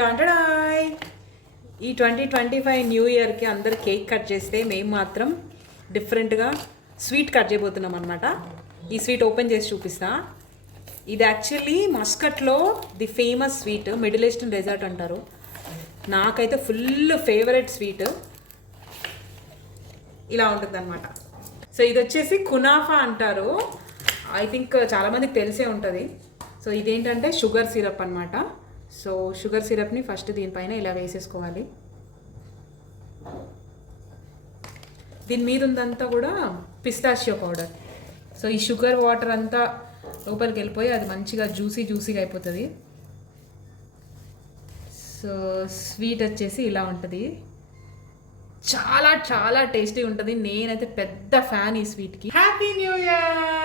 టాంటడాయ్! ఈ 2025 న్యూ ఇయర్కి అందరు కేక్ కట్ చేస్తే మేము మాత్రం డిఫరెంట్గా స్వీట్ కట్ చేయబోతున్నాం అనమాట. ఈ స్వీట్ ఓపెన్ చేసి చూపిస్తా. ఇది యాక్చువల్లీ మస్కట్లో the famous sweet, middle eastern dessert అంటారు. నాకైతే ఫుల్ ఫేవరెట్ స్వీట్. ఇలా ఉంటుంది అనమాట. సో ఇది వచ్చేసి కునాఫా అంటారు. ఐ థింక్ చాలామందికి తెలిసే ఉంటుంది. సో ఇదేంటంటే షుగర్ సిరప్ అనమాట. సో షుగర్ సిరప్ని ఫస్ట్ దీనిపైన ఇలా వేసేసుకోవాలి. దీని మీద ఉందంతా కూడా పిస్తాషియో పౌడర్. సో ఈ షుగర్ వాటర్ అంతా లోపలికి వెళ్ళిపోయి అది మంచిగా జ్యూసీగా అయిపోతుంది. సో స్వీట్ వచ్చేసి ఇలా ఉంటుంది. చాలా చాలా టేస్టీ ఉంటుంది. నేనైతే పెద్ద ఫ్యాన్ ఈ స్వీట్కి. Happy new year!